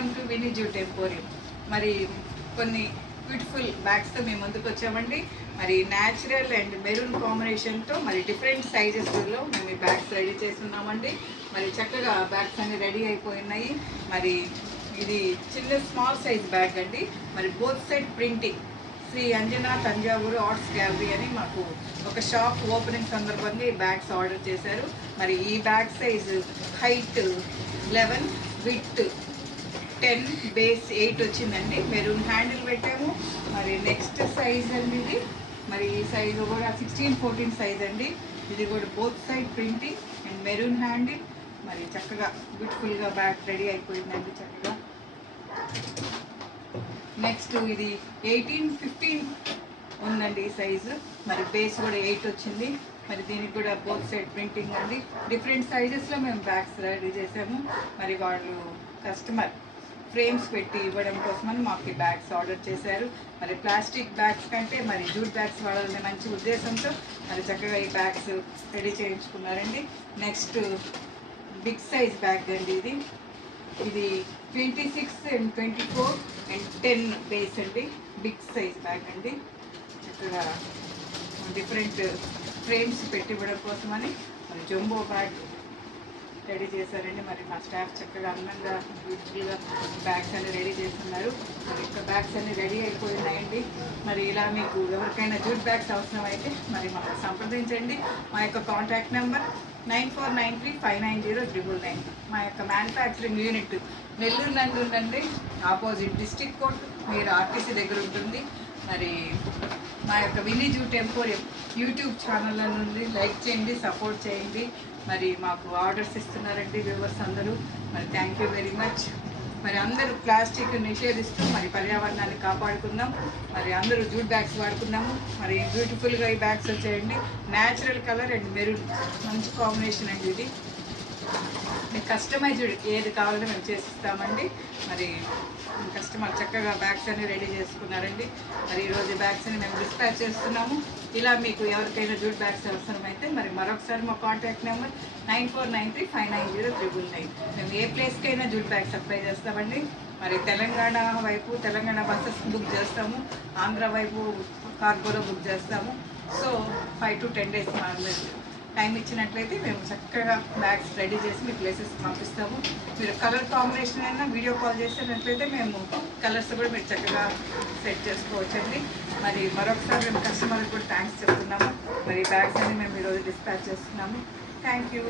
Welcome to Vini jute emporium. మరి కొన్ని beautiful బ్యాగ్స్తో మేము ముందుకు వచ్చామండి. మరి న్యాచురల్ అండ్ మెరూన్ కాంబినేషన్తో మరి డిఫరెంట్ సైజెస్లో మేము ఈ బ్యాగ్స్ రెడీ చేస్తున్నామండి. మరి చక్కగా బ్యాగ్స్ అన్ని రెడీ అయిపోయినాయి. మరి ఇది చిన్న స్మాల్ సైజ్ బ్యాగ్ అండి. మరి both side printing Shri Anjana Thanjavur arts gallery అని మాకు ఒక షాప్ ఓపెనింగ్ సందర్భంగా ఈ బ్యాగ్స్ ఆర్డర్ చేశారు. మరి ఈ bag size height 11, width 10, base 8 వచ్చిందండి. మెరూన్ హ్యాండిల్ పెట్టాము. మరి నెక్స్ట్ సైజ్ అండి ఇది. మరి ఈ సైజు కూడా 16-14 సైజ్ అండి. ఇది కూడా both side printing and maroon handle. మరి చక్కగా బ్యూటిఫుల్గా బ్యాగ్ రెడీ అయిపోయిందండి చక్కగా. నెక్స్ట్ ఇది 18-15 ఉందండి ఈ సైజు. మరి బేస్ కూడా 8 వచ్చింది. మరి దీనికి కూడా బోత్ సైడ్ ప్రింటింగ్ అండి. డిఫరెంట్ సైజెస్లో మేము బ్యాగ్స్ రెడీ చేసాము. మరి వాళ్ళు కస్టమర్ ఫ్రేమ్స్ పెట్టి ఇవ్వడం కోసమని మాకు ఈ బ్యాగ్స్ ఆర్డర్ చేశారు. మరి ప్లాస్టిక్ బ్యాగ్స్ కంటే మరి జూట్ బ్యాగ్స్ వాడాలనే మంచి ఉద్దేశంతో మరి చక్కగా ఈ బ్యాగ్స్ రెడీ చేయించుకున్నారండి. నెక్స్ట్ బిగ్ సైజ్ బ్యాగ్ అండి ఇది. ఇది 26 and 24 and 10 బేస్ అండి. బిగ్ సైజ్ బ్యాగ్ అండి. చక్కగా డిఫరెంట్ ఫ్రేమ్స్ పెట్టి ఇవ్వడం కోసమని మరి జంబో బ్యాగ్ రెడీ చేశారండి. మరి మా స్టాఫ్ చక్కగా అందంగా బ్యూటిఫుల్గా బ్యాగ్స్ అన్ని రెడీ చేస్తున్నారు. మరి ఇంకా బ్యాగ్స్ అన్ని రెడీ అయిపోయినాయండి. మరి ఇలా మీకు ఎవరికైనా జూట్ బ్యాగ్స్ అవసరం అయితే మరి మాకు సంప్రదించండి. మా యొక్క కాంటాక్ట్ నెంబర్ 9493590999. మా యొక్క మ్యానుఫ్యాక్చరింగ్ యూనిట్ నెల్లూరు నందు ఉందండి. ఆపోజిట్ డిస్ట్రిక్ట్ కోర్ట్, మీరు ఆర్టీసీ దగ్గర ఉంటుంది. మరి మా యొక్క వినీ జూట్ ఎంపోరియం యూట్యూబ్ ఛానల్ నుండి లైక్ చేయండి, సపోర్ట్ చేయండి. మరి మాకు ఆర్డర్స్ ఇస్తున్నారండి వ్యూవర్స్ అందరూ. మరి థ్యాంక్ యూ వెరీ మచ్. మరి అందరూ ప్లాస్టిక్ నిషేధిస్తూ మరి పర్యావరణాన్ని కాపాడుకుందాం. మరి అందరూ జూట్ బ్యాగ్స్ వాడుకుందాము. మరి బ్యూటిఫుల్గా ఈ బ్యాగ్స్ వచ్చాయండి. న్యాచురల్ కలర్ అండ్ మెరూన్ మంచి కాంబినేషన్ అండి ఇది. మీకు కస్టమైజ్డ్ ఏది కావాలో మేము చేసిస్తామండి. మరి కస్టమర్ చక్కగా బ్యాగ్స్ అన్ని రెడీ చేసుకున్నారండి. మరి ఈరోజు బ్యాగ్స్ అని మేము డిస్పాచ్ చేస్తున్నాము. ఇలా మీకు ఎవరికైనా జూట్ బ్యాగ్స్ అవసరమైతే మరి మరొకసారి మా కాంటాక్ట్ నెంబర్ 9493590999. మేము ఏ ప్లేస్కైనా జూట్ బ్యాగ్ సప్లై చేస్తామండి. మరి తెలంగాణ వైపు తెలంగాణ బస్సెస్ బుక్ చేస్తాము, ఆంధ్ర వైపు కార్గోలో బుక్ చేస్తాము. సో 5 to 10 days టైం ఇచ్చినట్లయితే మేము చక్కగా బ్యాగ్స్ రెడీ చేసి మీ ప్లేసెస్ పంపిస్తాము. మీరు కలర్ కాంబినేషన్ అయినా వీడియో కాల్ చేసినట్లయితే మేము కలర్స్ కూడా మీరు చక్కగా సెట్ చేసుకోవచ్చండి. మరి మరొకసారి మేము కస్టమర్కి కూడా థ్యాంక్స్ చెప్తున్నాము. మరి బ్యాగ్స్ అన్ని మేము ఈరోజు డిస్పాచ్ చేస్తున్నాము. Thank you.